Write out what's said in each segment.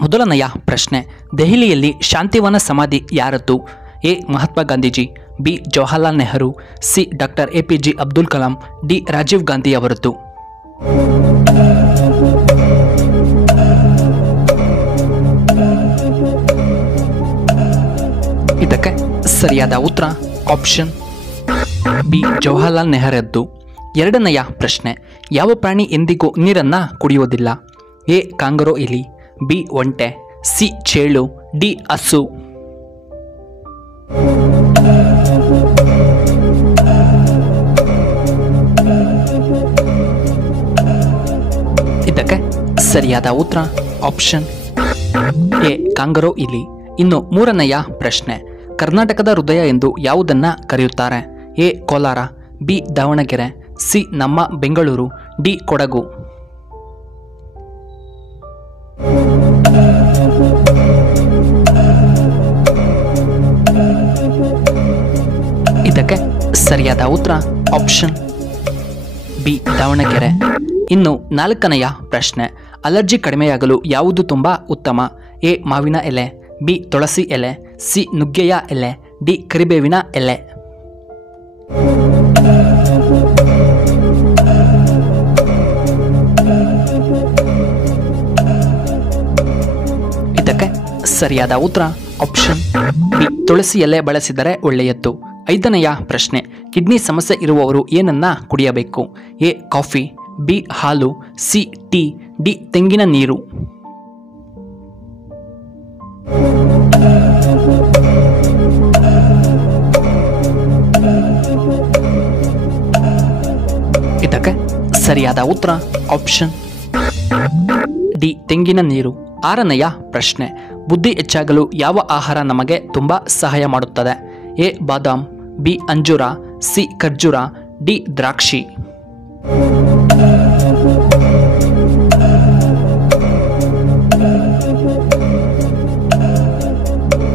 ಮೊದಲನೆಯ ಪ್ರಶ್ನೆ, ದೆಹಲಿಯಲ್ಲಿ ಶಾಂತಿವನ ಸಮಾಧಿ ಯಾರದ್ದು? A. Mahatma Gandhiji, B. Jawaharlal Nehru, C. Doctor APJ Abdul Kalam, D. Rajiv Gandhi ಅವರದ್ದು. ಇದಕ್ಕೆ ಸರಿಯಾದ ಉತ್ತರ ಆಪ್ಷನ್ ಬಿ. ಜವಾಹರ್ಲಾಲ್ ನೆಹರದ್ದು. ಎರಡನೆಯ ಪ್ರಶ್ನೆ, ಯಾವ ಪ್ರಾಣಿ ಎಂದಿಗೂ ನೀರನ್ನು ಕುಡಿಯುವುದಿಲ್ಲ? ಎ. ಕಾಂಗರೋ ಇಲಿ, ಬಿ. ಒಂಟೆ, ಸಿ. ಚೇಳು, ಡಿ. ಹಸು. ಇದಕ್ಕೆ ಸರಿಯಾದ ಉತ್ತರ ಆಪ್ಷನ್ ಎ. ಕಾಂಗರೋ ಇಲಿ. ಇನ್ನು ಮೂರನೆಯ ಪ್ರಶ್ನೆ, ಕರ್ನಾಟಕದ ಹೃದಯ ಎಂದು ಯಾವುದನ್ನ ಕರೆಯುತ್ತಾರೆ? A. Kolar, B. Davanagere, C. ನಮ್ಮ ಬೆಂಗಳೂರು, ಡಿ. ಕೊಡಗು. ಇದಕ್ಕೆ ಸರಿಯಾದ ಉತ್ತರ ಆಪ್ಷನ್ ಬಿ. ದಾವಣಗೆರೆ. ಇನ್ನು ನಾಲ್ಕನೆಯ ಪ್ರಶ್ನೆ, ಅಲರ್ಜಿ ಕಡಿಮೆಯಾಗಲು ಯಾವುದು ತುಂಬ ಉತ್ತಮ? ಎ. ಮಾವಿನ ಎಲೆ, ಬಿ. ತುಳಸಿ ಎಲೆ, ಸಿ. ನುಗ್ಗೆಯ ಎಲೆ, ಡಿ. ಕರಿಬೇವಿನ ಎಲೆ. ಇದಕ್ಕೆ ಸರಿಯಾದ ಉತ್ತರ ಆಪ್ಷನ್ ಬಿ. ತುಳಸಿ ಎಲೆ ಬಳಸಿದರೆ ಒಳ್ಳೆಯದ್ದು. ಐದನೆಯ ಪ್ರಶ್ನೆ, ಕಿಡ್ನಿ ಸಮಸ್ಯೆ ಇರುವವರು ಏನನ್ನ ಕುಡಿಯಬೇಕು? ಎ. Coffee, B. ಹಾಲು, ಸಿ. Tea, D. ತೆಂಗಿನ ನೀರು. ಇದಕ್ಕೆ ಸರಿಯಾದ ಉತ್ತರ ಆಪ್ಷನ್ ಡಿ. ತೆಂಗಿನ ನೀರು. ಆರನೆಯ ಪ್ರಶ್ನೆ, ಬುದ್ಧಿ ಹೆಚ್ಚಾಗಲು ಯಾವ ಆಹಾರ ನಮಗೆ ತುಂಬ ಸಹಾಯ ಮಾಡುತ್ತದೆ? ಎ. Badam, B. ಅಂಜೂರ, ಸಿ. ಖರ್ಜೂರ, ಡಿ. ದ್ರಾಕ್ಷಿ.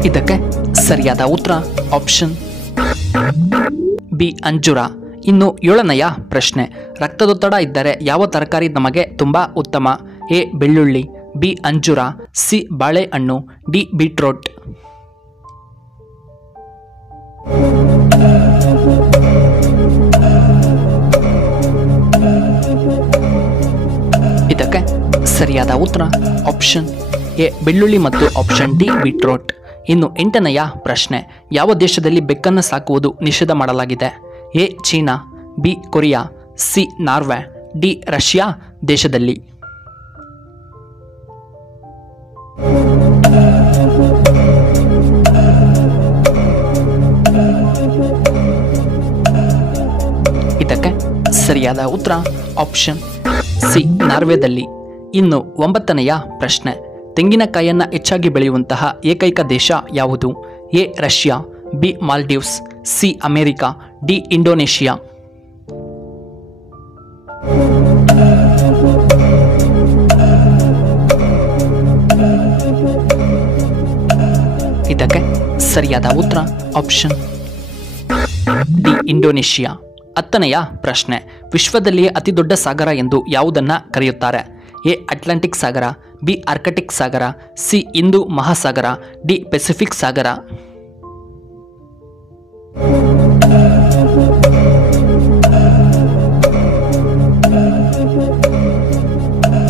ಇದಕ್ಕೆ ಸರಿಯಾದ ಉತ್ತರ ಆಪ್ಷನ್ ಬಿ. ಅಂಜೂರ. ಇನ್ನು ಏಳನೆಯ ಪ್ರಶ್ನೆ, ರಕ್ತದೊತ್ತಡ ಇದ್ದರೆ ಯಾವ ತರಕಾರಿ ನಮಗೆ ತುಂಬ ಉತ್ತಮ? ಎ. ಬೆಳ್ಳುಳ್ಳಿ, ಬಿ. ಅಂಜೂರ, ಸಿ. ಬಾಳೆಹಣ್ಣು, ಡಿ. ಬೀಟ್ರೋಟ್. ಇದಕ್ಕೆ ಸರಿಯಾದ ಉತ್ತರ ಆಪ್ಷನ್ ಎ. ಬೆಳ್ಳುಳ್ಳಿ ಮತ್ತು ಆಪ್ಷನ್ ಡಿ. ಬೀಟ್ರೋಟ್. ಇನ್ನು ಎಂಟನೆಯ ಪ್ರಶ್ನೆ, ಯಾವ ದೇಶದಲ್ಲಿ ಬೆಕ್ಕನ್ನು ಸಾಕುವುದು ನಿಷೇಧ ಮಾಡಲಾಗಿದೆ? A. China, B. Korea, C. Norway, D. Russia ದೇಶದಲ್ಲಿ. ಇದಕ್ಕೆ ಸರಿಯಾದ ಉತ್ತರ ಆಪ್ಷನ್ ಸಿ. ನಾರ್ವೆದಲ್ಲಿ. ಇನ್ನು ಒಂಬತ್ತನೆಯ ಪ್ರಶ್ನೆ, ತೆಂಗಿನಕಾಯಿಯನ್ನು ಹೆಚ್ಚಾಗಿ ಬೆಳೆಯುವಂತಹ ಏಕೈಕ ದೇಶ ಯಾವುದು? A. Russia, B. Maldives, C. America, D. Indonesia. ಇದಕ್ಕೆ ಸರಿಯಾದ ಉತ್ತರ ಆಪ್ಷನ್ ಡಿ. ಇಂಡೋನೇಷಿಯಾ. ಹತ್ತನೆಯ ಪ್ರಶ್ನೆ, ವಿಶ್ವದಲ್ಲಿಯೇ ಅತಿ ದೊಡ್ಡ ಸಾಗರ ಎಂದು ಯಾವುದನ್ನ ಕರೆಯುತ್ತಾರೆ? ಎ. ಅಟ್ಲಾಂಟಿಕ್ ಸಾಗರ, ಬಿ. ಆರ್ಕಟಿಕ್ ಸಾಗರ, ಸಿ. ಹಿಂದೂ ಮಹಾಸಾಗರ, ಡಿ. ಪೆಸಿಫಿಕ್ ಸಾಗರ.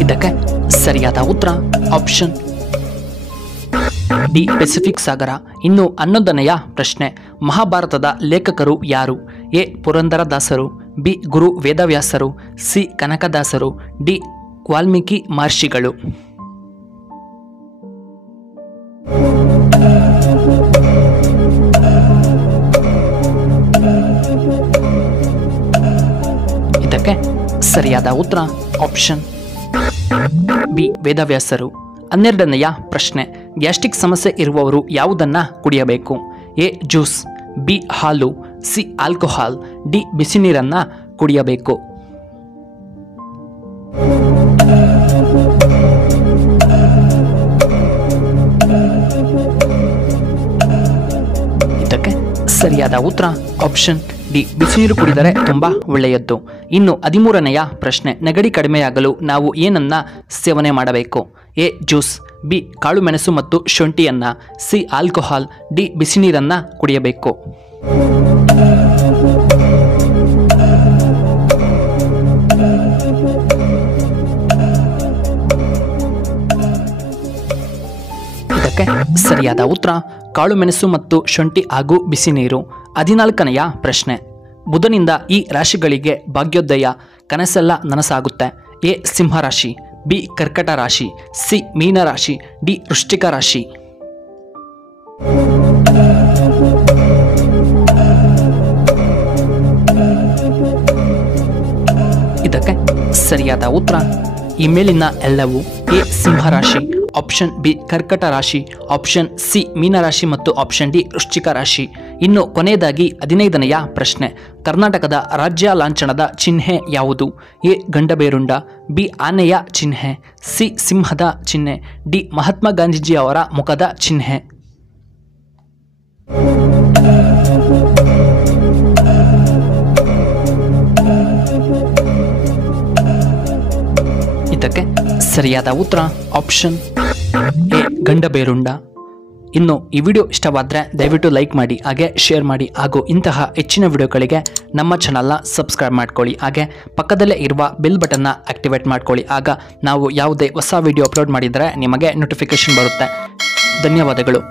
ಇದಕ್ಕೆ ಸರಿಯಾದ ಉತ್ತರ ಆಪ್ಷನ್ ಡಿ. ಪೆಸಿಫಿಕ್ ಸಾಗರ. ಇನ್ನು 11ನೆಯ ಪ್ರಶ್ನೆ, ಮಹಾಭಾರತದ ಲೇಖಕರು ಯಾರು? ಎ. ಪುರಂದರದಾಸರು, ಬಿ. ಗುರು ವೇದವ್ಯಾಸರು, ಸಿ. ಕನಕದಾಸರು, ಡಿ. ವಾಲ್ಮೀಕಿ ಮಹರ್ಷಿಗಳು. ಇದಕ್ಕೆ ಸರಿಯಾದ ಉತ್ತರ ಆಪ್ಷನ್ ಬಿ. ವೇದವ್ಯಾಸರು. 12ನೆಯ ಪ್ರಶ್ನೆ, ಗ್ಯಾಸ್ಟ್ರಿಕ್ ಸಮಸ್ಯೆ ಇರುವವರು ಯಾವುದನ್ನ ಕುಡಿಯಬೇಕು? ಎ. Juice, B. ಹಾಲು, ಸಿ. Alcohol, D. ಬಿಸಿ ನೀರನ್ನ ಕುಡಿಯಬೇಕು. ಇದಕ್ಕೆ ಸರಿಯಾದ ಉತ್ತರ ಆಪ್ಷನ್ ಡಿ ಬಿಸಿನೀರು ಕುಡಿದರೆ ತುಂಬ ಒಳ್ಳೆಯದ್ದು. ಇನ್ನು 13ನೆಯ ಪ್ರಶ್ನೆ, ನೆಗಡಿ ಕಡಿಮೆಯಾಗಲು ನಾವು ಏನನ್ನ ಸೇವನೆ ಮಾಡಬೇಕು? ಎ ಜ್ಯೂಸ್, ಬಿ ಕಾಳುಮೆಣಸು ಮತ್ತು ಶುಂಠಿಯನ್ನು, ಸಿ ಆಲ್ಕೋಹಾಲ್, ಡಿ ಬಿಸಿನೀರನ್ನು ಕುಡಿಯಬೇಕು. ಇದಕ್ಕೆ ಸರಿಯಾದ ಉತ್ತರ ಕಾಳುಮೆಣಸು ಮತ್ತು ಶುಂಠಿ ಹಾಗೂ ಬಿಸಿನೀರು. 14ನೆಯ ಪ್ರಶ್ನೆ, ಬುಧನಿಂದ ಈ ರಾಶಿಗಳಿಗೆ ಭಾಗ್ಯೋದಯ, ಕನಸೆಲ್ಲ ನನಸಾಗುತ್ತೆ. ಎ ಸಿಂಹರಾಶಿ, ಬಿ ಕರ್ಕಟ ರಾಶಿ, ಸಿ ಮೀನರಾಶಿ, ಡಿ ವೃಶ್ಚಿಕ ರಾಶಿ. ಇದಕ್ಕೆ ಸರಿಯಾದ ಉತ್ತರ ಈ ಮೇಲಿನ ಎಲ್ಲವೂ. ಎ ಸಿಂಹರಾಶಿ, ಆಪ್ಷನ್ ಬಿ ಕರ್ಕಟ ರಾಶಿ, ಆಪ್ಷನ್ ಸಿ ಮೀನರಾಶಿ ಮತ್ತು ಆಪ್ಷನ್ ಡಿ ವೃಶ್ಚಿಕ ರಾಶಿ. ಇನ್ನು ಕೊನೆಯದಾಗಿ 15ನೆಯ ಪ್ರಶ್ನೆ, ಕರ್ನಾಟಕದ ರಾಜ್ಯ ಲಾಂಛನದ ಚಿಹ್ನೆ ಯಾವುದು? ಎ ಗಂಡಬೇರುಂಡ, ಬಿ ಆನೆಯ ಚಿಹ್ನೆ, ಸಿ ಸಿಂಹದ ಚಿಹ್ನೆ, ಡಿ ಮಹಾತ್ಮ ಗಾಂಧೀಜಿ ಅವರ ಮುಖದ ಚಿಹ್ನೆ. ಇದಕ್ಕೆ ಸರಿಯಾದ ಉತ್ತರ ಆಪ್ಷನ್ ಎ ಗಂಡಬೇರುಂಡ. ಇನ್ನು ಈ ವಿಡಿಯೋ ಇಷ್ಟವಾದರೆ ದಯವಿಟ್ಟು ಲೈಕ್ ಮಾಡಿ, ಹಾಗೆ ಶೇರ್ ಮಾಡಿ, ಹಾಗೂ ಇಂತಹ ಹೆಚ್ಚಿನ ವಿಡಿಯೋಗಳಿಗೆ ನಮ್ಮ ಚಾನಲ್ನ ಸಬ್ಸ್ಕ್ರೈಬ್ ಮಾಡ್ಕೊಳ್ಳಿ. ಹಾಗೆ ಪಕ್ಕದಲ್ಲೇ ಇರುವ ಬೆಲ್ ಬಟನ್ನ ಆಕ್ಟಿವೇಟ್ ಮಾಡ್ಕೊಳ್ಳಿ. ಆಗ ನಾವು ಯಾವುದೇ ಹೊಸ ವಿಡಿಯೋ ಅಪ್ಲೋಡ್ ಮಾಡಿದರೆ ನಿಮಗೆ ನೋಟಿಫಿಕೇಶನ್ ಬರುತ್ತೆ. ಧನ್ಯವಾದಗಳು.